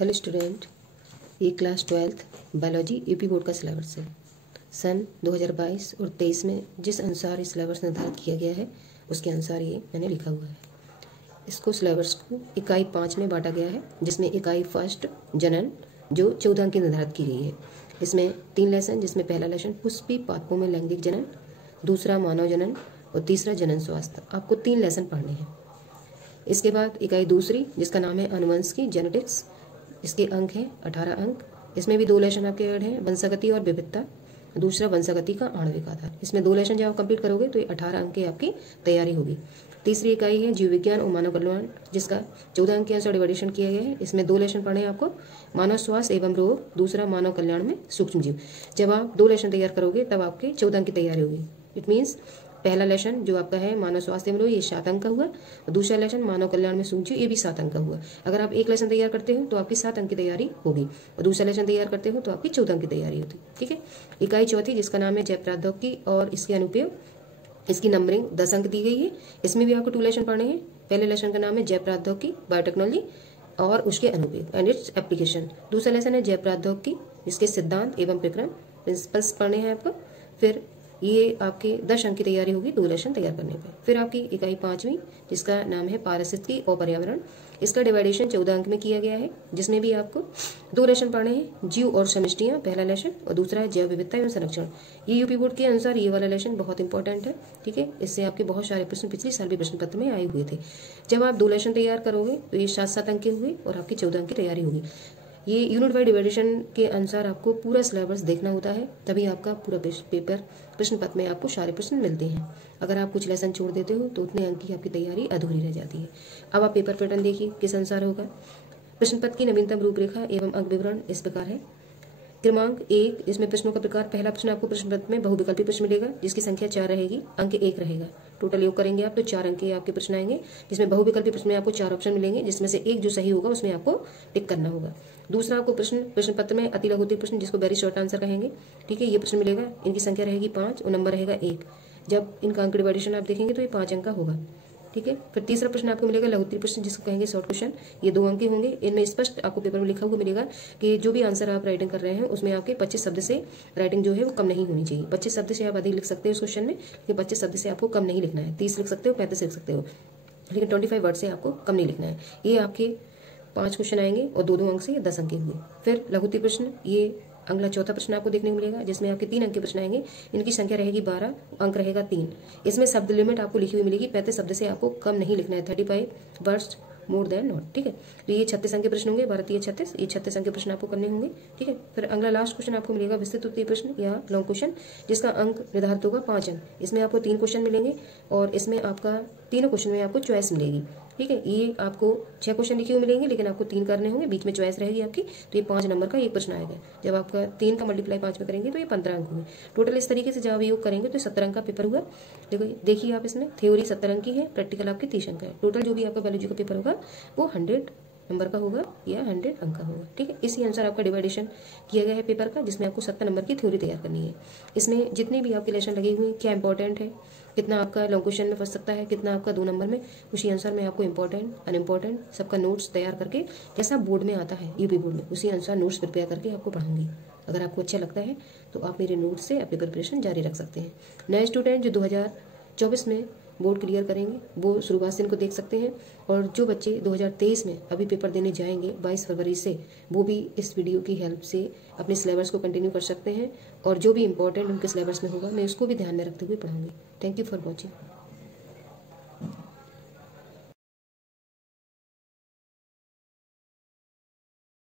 Hello student, ये class 12th biology UP board का syllabus है। सन 2022 और 23 में जिस अनुसार इस सिलेबस निर्धारित किया गया है उसके अनुसार ये मैंने लिखा हुआ है। इसको सिलेबस को इकाई 5 में बांटा गया है, जिसमें इकाई फर्स्ट जनन जो 14 अंक की निर्धारित की गई है। इसमें 3 लेसन, जिसमें पहला लेसन पुष्पी पादपों में लैंगिक जनन, दूसरा मानव जनन और तीसरा जनन स्वास्थ्य। आपको 3 लेसन पढ़ने हैं। इसके बाद इकाई दूसरी जिसका नाम है अनुवंशिकी जेनेटिक्स, इसके अंक हैं 18 अंक। इसमें भी 2 लेसन आपके ऐड हैं, वंशागति और विविधता, दूसरा वंशागति का आणविक आधार। इसमें 2 लेसन जब आप कंप्लीट करोगे तो ये 18 अंक की आपकी तैयारी होगी। तीसरी इकाई है जीव विज्ञान और मानव कल्याण, जिसका 14 अंक के अनुसार डिवाइडेशन किया गया है। इसमें 2 लेसन पढ़े हैं आपको, मानव स्वास्थ्य एवं रोग, दूसरा मानव कल्याण में सूक्ष्म जीव। जब आप 2 लेसन तैयार करोगे तब आपके 14 अंक की तैयारी होगी। इट मीन्स पहला लेसन जो आपका है मानव स्वास्थ्य एवं रोग, ये 7 अंक का हुआ, और दूसरा लेसन मानव कल्याण में सूक्ष्म जीव, ये भी 7 अंक का हुआ। अगर आप 1 लेसन तैयार करते हो तो आपकी 7 अंक की तैयारी होगी, और दूसरा लेसन तैयार करते हो तो आपकी 14 अंक की तैयारी होती। ठीक है। इकाई चौथी जिसका नाम है जैव प्रौद्योगिकी और इसके अनुप्रयोग, इसकी नंबरिंग 10 अंक दी गई है। इसमें भी आपको 2 लेसन पढ़ने हैं। पहले लेसन का नाम है जैव प्रौद्योगिकी बायोटेक्नोलॉजी और उसके अनुप्रयोग एंड इट्स एप्लीकेशन। दूसरा लेसन है जैव प्रौद्योगिकी, इसके सिद्धांत एवं प्रक्रम प्रिंसिपल्स पढ़ने हैं आपको। फिर ये आपके 10 अंक की तैयारी होगी 2 लेसन तैयार करने पे। फिर आपकी इकाई 5वीं जिसका नाम है पारिस्थितिकी और पर्यावरण, इसका डिवाइडेशन 14 अंक में किया गया है, जिसमें भी आपको 2 लेसन पढ़ने हैं, जीव और समष्टियां पहला लेसन, और दूसरा है जैव विविधता एवं संरक्षण। ये यूपी बोर्ड के अनुसार ये वाला लेसन बहुत इंपॉर्टेंट है। ठीक है। इससे आपके बहुत सारे प्रश्न पिछले साल भी प्रश्न पत्र में आए हुए थे। जब आप 2 लेसन तैयार करोगे तो ये 7-7 अंक के हुए और आपकी 14 अंक की तैयारी होगी। ये यूनिट वाइज डिवाइडेशन के अनुसार आपको पूरा सिलेबस देखना होता है, तभी आपका पूरा पेपर प्रश्न पत्र में आपको सारे प्रश्न मिलते हैं। अगर आप कुछ लेसन छोड़ देते हो तो उतने अंक की आपकी तैयारी अधूरी रह जाती है। अब आप पेपर पैटर्न देखिए किस अनुसार होगा। प्रश्न पत्र की नवीनतम रूपरेखा एवं अंक विवरण इस प्रकार है। क्रमांक 1, इसमें प्रश्नों का प्रकार, पहला प्रश्न आपको प्रश्न पत्र में बहुविकल्पी प्रश्न मिलेगा जिसकी संख्या 4 रहेगी, अंक 1 रहेगा। टोटल योग करेंगे आप तो 4 अंक के आपके प्रश्न आएंगे, जिसमें बहुविकल्पी प्रश्न में आपको 4 ऑप्शन मिलेंगे, जिसमें से एक जो सही होगा उसमें आपको टिक करना होगा। दूसरा आपको प्रश्न पत्र में अति लघुत्तम प्रश्न जिसको वेरी शॉर्ट आंसर कहेंगे। ठीक है। ये प्रश्न मिलेगा, इनकी संख्या रहेगी 5 और नंबर रहेगा 1। जब इनका अंक डिवाइडेशन आप देखेंगे तो ये 5 अंक का होगा। ठीक है। फिर तीसरा प्रश्न आपको मिलेगा लघुत्तम प्रश्न जिसको कहेंगे शॉर्ट क्वेश्चन, ये 2 अंक के होंगे। इनमें स्पष्ट आपको पेपर में लिखा हुआ मिलेगा कि जो भी आंसर आप राइटिंग कर रहे हैं उसमें आपके 25 शब्द से राइटिंग जो है वो कम नहीं होनी चाहिए। 25 शब्द से आप अधिक लिख सकते हो उस क्वेश्चन में, लेकिन 25 शब्द से आपको कम नहीं लिखना है। 30 लिख सकते हो, 35 लिख सकते हो, लेकिन 25 वर्ड से आपको कम नहीं लिखना है। ये आपके 5 क्वेश्चन आएंगे और 2-2 अंक से 10 अंक के हुए। फिर लघुत्तम प्रश्न, ये अगला चौथा प्रश्न आपको देखने को मिलेगा, जिसमें आपके 3 अंक के प्रश्न आएंगे। इनकी संख्या रहेगी 12, अंक रहेगा 3। इसमें शब्द लिमिट आपको लिखी हुई मिलेगी, 35 शब्द से आपको कम नहीं लिखना है, 35 वर्ड्स मोर देन नॉट। ठीक है। तो ये 36 अंक के प्रश्न होंगे, 12-3-36, ये 36 अंक के प्रश्न आपको करने होंगे। ठीक है। फिर अगला लास्ट क्वेश्चन आपको मिलेगा विस्तृत उत्तरीय प्रश्न या लॉन्ग क्वेश्चन, जिसका अंक निर्धारित होगा 5 अंक। इसमें आपको 3 क्वेश्चन मिलेंगे और इसमें आपका तीनों क्वेश्चन में आपको चॉइस मिलेगी। ठीक है। ये आपको 6 क्वेश्चन लिखे हुए मिलेंगे, लेकिन आपको 3 करने होंगे, बीच में चॉइस रहेगी आपकी, तो ये 5 नंबर का एक प्रश्न आएगा। जब आपका 3 का मल्टीप्लाई 5 में करेंगे तो ये 15 अंक हुए। टोटल इस तरीके से जब आप योग करेंगे तो 17 अंक का पेपर हुआ। देखिए आप इसमें थ्योरी 70 अंक की है, प्रैक्टिकल आपके 30 अंक है। टोटल जो भी आपका बायोलॉजी का पेपर होगा वो 100 नंबर का होगा या 100 अंक का होगा। ठीक है। इसी अनुसार आपका डिवाइडेशन किया गया है पेपर का, जिसमें आपको 70 नंबर की थ्योरी तैयार करनी है। इसमें जितने भी आपके लेसन लगे हुए हैं, क्या इंपॉर्टेंट है, कितना आपका लॉन्ग क्वेश्चन में फंस सकता है, कितना आपका 2 नंबर में, उसी अनुसार मैं आपको इंपॉर्टेंट अनइम्पॉर्टेंट सबका नोट्स तैयार करके, जैसा बोर्ड में आता है यूपी बोर्ड में, उसी अनुसार नोट्स प्रिपेयर करके आपको पढ़ाऊंगी। अगर आपको अच्छा लगता है तो आप मेरे नोट्स से अपनी प्रिपरेशन जारी रख सकते हैं। नए स्टूडेंट जो 2024 में बोर्ड क्लियर करेंगे वो शुरुआत से इनको देख सकते हैं, और जो बच्चे 2023 में अभी पेपर देने जाएंगे 22 फरवरी से, वो भी इस वीडियो की हेल्प से अपने सिलेबस को कंटिन्यू कर सकते हैं, और जो भी इंपॉर्टेंट उनके सिलेबस में होगा मैं उसको भी ध्यान में रखते हुए पढ़ाऊंगी। Thank you for watching.